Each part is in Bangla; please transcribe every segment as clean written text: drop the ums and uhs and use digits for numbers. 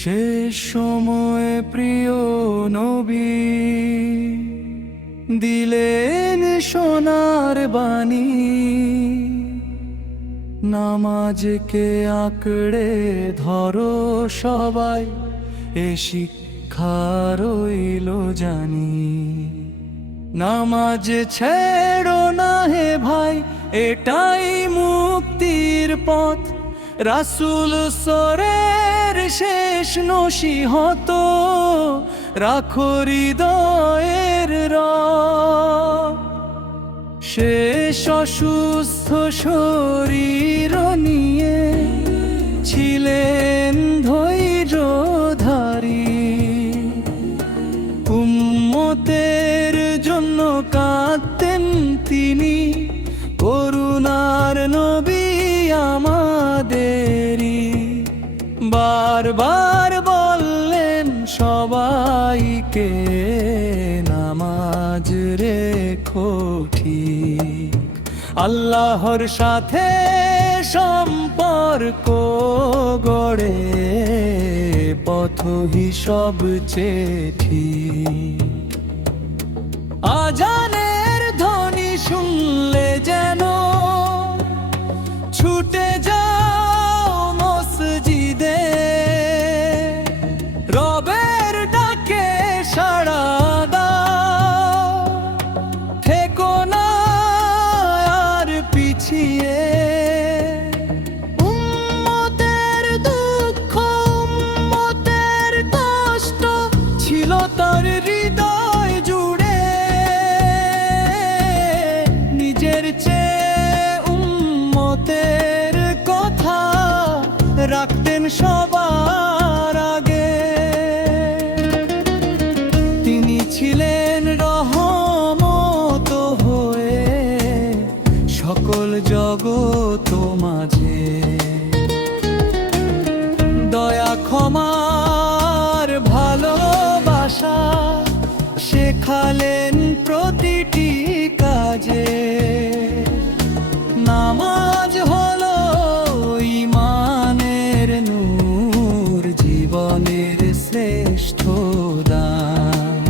শেষ সময় প্রিয় নবী দিলেন সোনার বাণী, নামাজকে আঁকড়ে ধরো সবাই, এ শিক্ষা রইল জানি। নামাজ ছেড়ো না হে ভাই, এটাই মুক্তির পথ। রাসূল সরের শেষ নসিহত রাখো হৃদয়ের রব। শেষ অসুস্থ শরীর নিয়ে ছিলেন ধৈর্যধারী, উম্মতের জন্য কাঁদতেন তিনি, করুণার নবী আমাদেরই। বারবার বললেন সবাইকে, নামাজ রেখো ঠিক, আল্লাহর সাথে সম্পর্ক গড়ে পথ সবচেয়ে ঠিক। আজানের ধ্বনি শুনলে যেন ছুটে যাও মসজিদে, রবের ডাকে সাড়া দাও, থেকো না আর পিছিয়ে। উম্মতের দুঃখ, উম্মতের কষ্ট ছিল তার হৃদয় জুড়ে, নিজের চেয়ে উম্মতের কথা রাখতেন সবার আগে। তিনি ছিলেন রহমত হয়ে সকল জগৎ মাঝে, দয়া ক্ষমার ভালোবাসা শেখালেন প্রতিটি কাজে। নামাজ হলো ঈমানের নূর, জীবনের শ্রেষ্ঠ দান,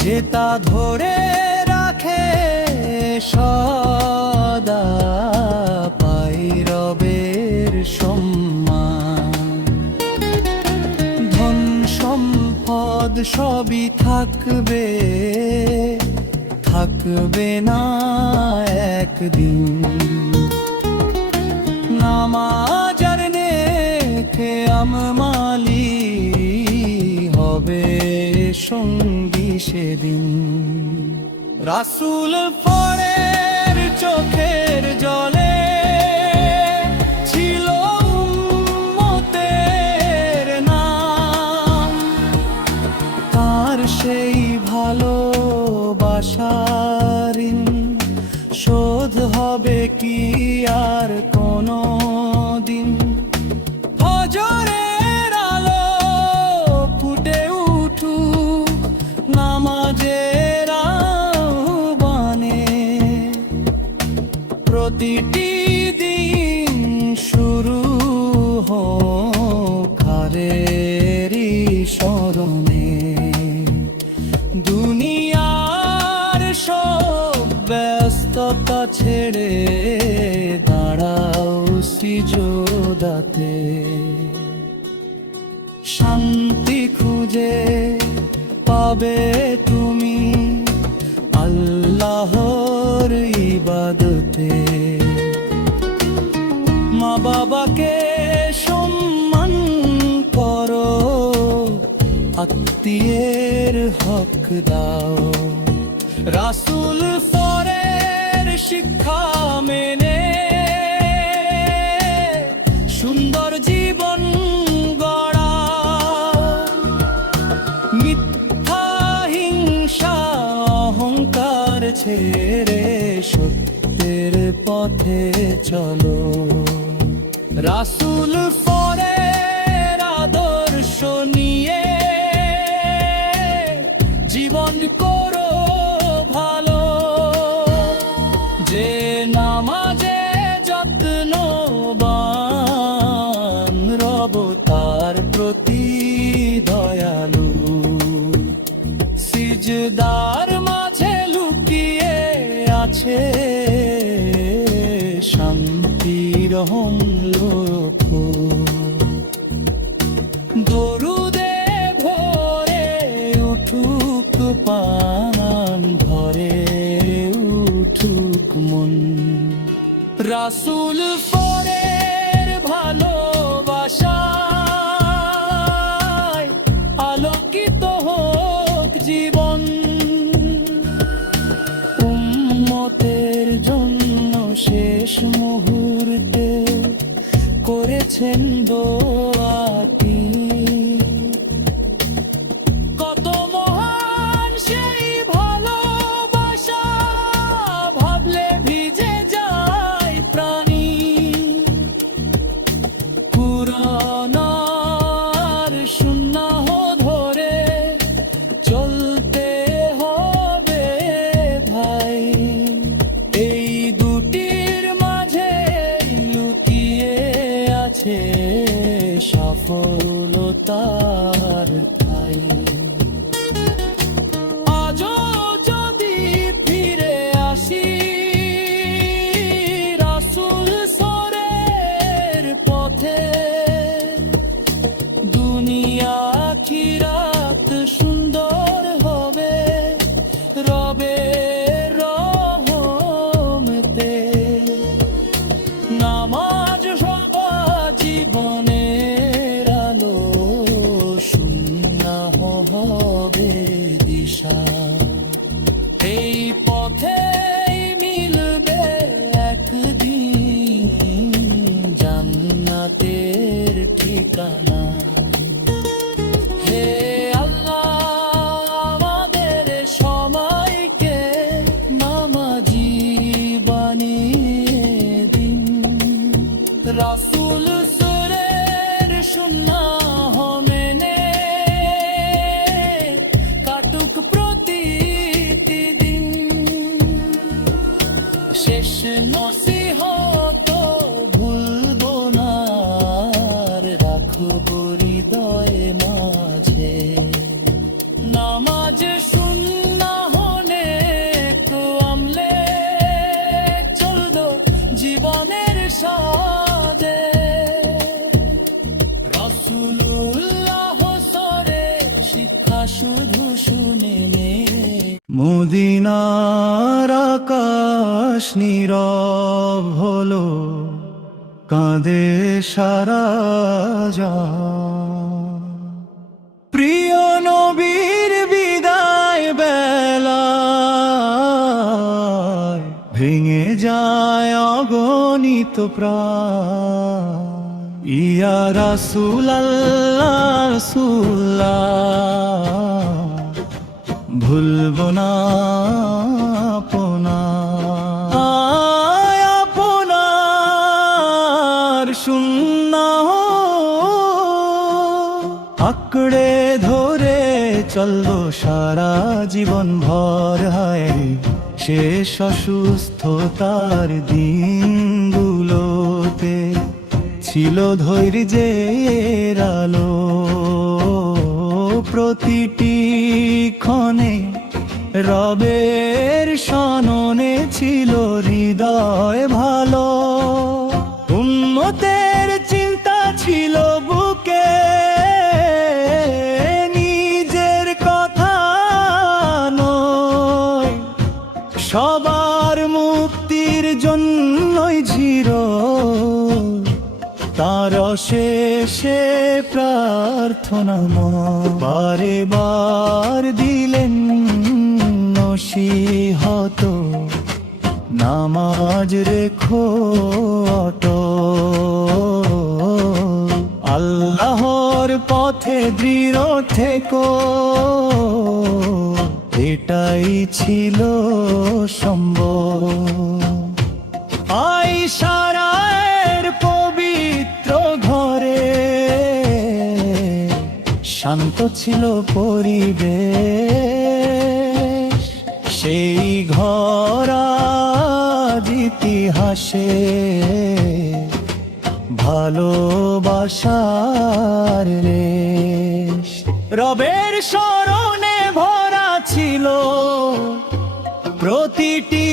যে তা ধরে রাখে সদা পাই রবের সম্মান। ধন সম্পদ সবই থাকবে, থাকবে না একদিন, নামাজ আর নেকে আমলি হবে সঙ্গী সেদিন। রাসূল পরের চোখের জলে ছিল উম্মতের নাম, তার সেই ভালোবাসার ঋণ শোধ হবে কি আর কোনো দিন। ফজরের আলো ফুটে উঠুক নামাজের আহ্বানে, প্রতিটি দিন শুরু হোক খারেরি স্মরণে। দুনিয়ার সব ব্যস্ততা ছেড়ে দাঁড়াও সিজদাতে, শান্তি খুঁজে পাবে তুমি আল্লাহর ইবাদতে। মা বাবাকে সম্মান করো, আত্মীয়ের হক দাও, রাসূল পরের শিক্ষা মেনে সুন্দর জীবন গড়া। মিথ্যা হিংসা অহংকার ছেড়ে সত্যের পথে চলো, রাসূল পরের আদর্শ নিয়ে জীবন কর সিজদার মাঝে লুকিয়ে আছে শান্তির হংলোক। দরুদে ভরে উঠুক পান, ভরে উঠুক মন। রাসূল পরের ভালোবাসায় আলোকিত হোক জীবন। উম্মতের জন্য শেষ মুহূর্তে করেছেন দোয়া তিনি। কত মহান সেই ভালোবাসা, ভাবলে ভিজে যায় প্রাণী। কুরআন আর সুন্নাহ ধরে চলতে হবে ভাই। এই দুটির মাঝে লুকিয়ে আছে সফলতার ঠাই। আজও যদি ফিরে আসি রাসূল সরের পথে, দুনিয়া আখিরাত সুন্দর হবে রবের রহমতে। নামাজ সবার জীবনের আলো, সুন্নাহ হবে দিশা। এই পথেই মিলবে একদিন জান্নাতের ঠিকানা। হে আল্লাহ, আমাদের সবাইকে নামাজি বানিয়ে দিন। রাসূল সুরের সুন্নাহ মেনে কাটুক প্রতিদিন। শেষ নসিহত ভুলবো না, আর রাখবো হৃদয়ে মাঝে। নামাজ সুন্নাহ নেক আমলে চললো জীবনের সাথে। রাসূলুল্লাহ সরে শিক্ষা শুধু শুনে নে। মদিনার আকাশ নীরব হলো, কাঁদে সারা জাহান। প্রিয় নবীর বিদায় বেলায় ভেঙে যায় অগণিত প্রাণ। ইয়া রাসূলাল্লাহ রাসূলাল্লাহ, ভুলবো না আপনার সুন্নাহ আঁকড়ে ধরে চলবো সারা জীবন ভর। হয় শেষ অসুস্থতার দিনগুলোতে ছিল ধৈর্যের আলো। প্রতিটি ক্ষণে রবের শননে ছিল হৃদয় ভালো। উম্মতের চিন্তা ছিল বুকে, নিজের কথা নয়। সবার মুক্তির জন্যই ছিল তার শেষে প্রার্থনা। বারে বার দিলেন নসিহত, নামাজ রেখো অটল। আল্লাহর পথে দৃঢ় থেকো, এটাই ছিল সম্ভব। আয়েশা রায়ের পবিত্র ঘরে শান্ত ছিল পরিবেশ। সেই ঘর আজ ইতিহাসে ভালোবাসার রেশ। রবের স্মরণে ভরা ছিল প্রতিটি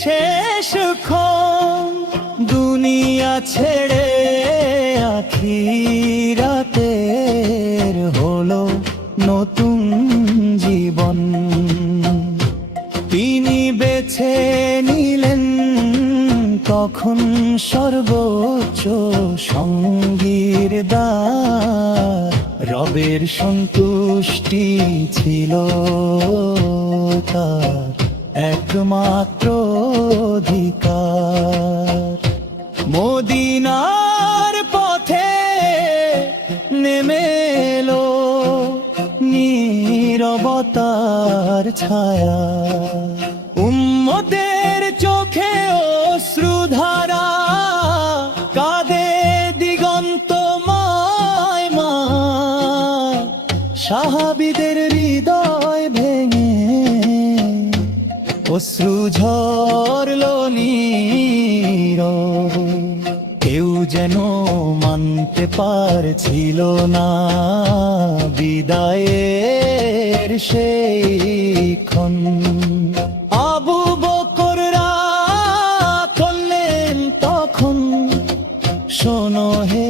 শেষ ক্ষণ, দুনিয়া ছেড়ে আখিরাতের হলো নতুন জীবন। তিনি বেছে নিলেন তখন সর্বোচ্চ সঙ্গীর দ্বার, রবের সন্তুষ্টি ছিল তার একমাত্র অধিকার। মদিনার পথে নেমে এলো নীরবতার ছায়া, উম্মতের চোখে অশ্রুধারা, কাঁদে দিগন্তময় মায়, সাহাবীদের হৃদয় ভেঙে অশ্রু ঝরলো নীরবে। কেউ যেন মানতে পারছিল না বিদায়ের সেই ক্ষণ। আবু বকররা করলেন তখন, শোনো হে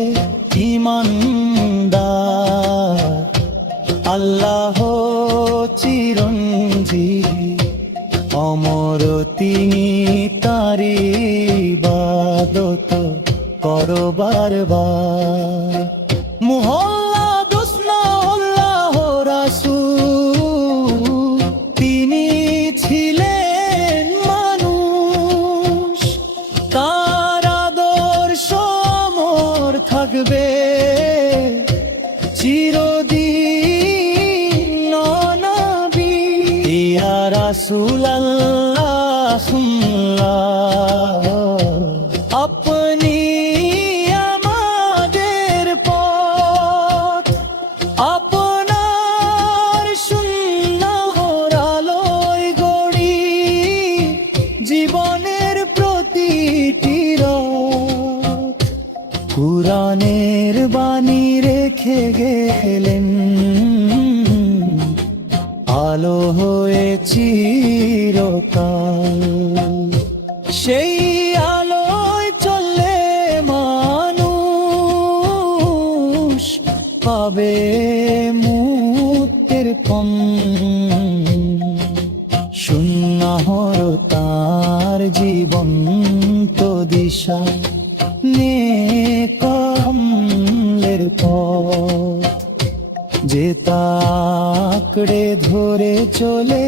ঈমানদার, আল্লাহ চিরঞ্জীবী, অমর তিনি, তারি ইবাদত করো বারবার। মুহল্লা দুসনা আল্লাহ রাসূল, তিনি ছিলেন মানুষ, তার আদর্শ অমর থাকবে চিরদিন। নবী ইয়া রাসূলুল্লাহ সুন্নাল্লাহ, আপনি আমাদের পথ, আপনার সুন্নাহর আলোয় গড়ি জীবনের প্রতিটি রাত। কুরআনের বাণী রেখে গেলেন আলো হয়ে চিরকাল, সেই আলোয় চললে মানুষ পাবে মুক্তির পণ। সুন্নাহর তার জীবন্ত দিশা, নেক আমলের পথ, যে তাকড়ে ধরে চলে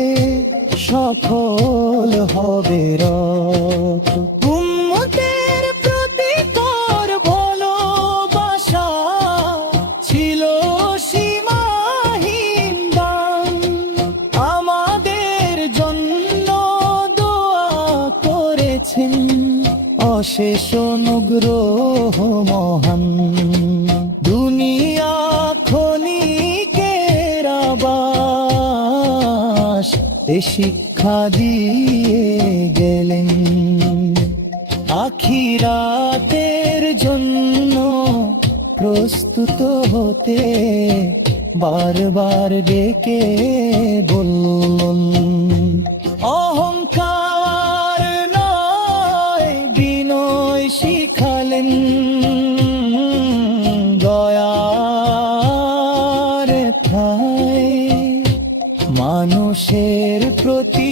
সফল হবে রব। উম্মতের প্রতি তার ভালোবাসা ছিল সীমাহীন দান, আমাদের জন্য দোয়া করেছেন অশেষ অনুগ্রহ মহান। দুনিয়া ক্ষণিকের আবাস, এ শিক্ষা দিয়ে গেলেন আখিরাতের জন্য প্রস্তুত হতে, বারবার ডেকে বললেন অহংকার নয় বিনয় শিখালেন, দয়ার ঠাই মানুষের প্রতি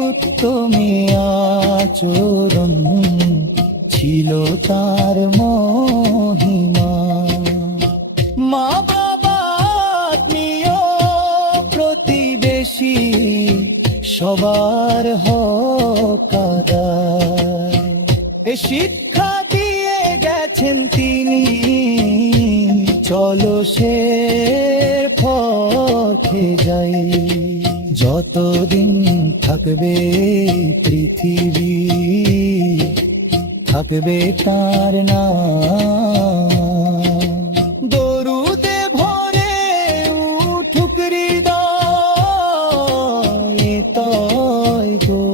উত্তমী আচরণ ছিল তার মহিমা। মা বাবা আত্মীয় প্রতিবেশী সবার হক আদায়, এ শিক্ষা দিয়ে গেছেন তিনি, চলো সে পথে যাই। যতদিন থাকবে পৃথিবী, থাকবে তার নাম। দরুদে ভরে উঠুক হৃদয়, তয় গো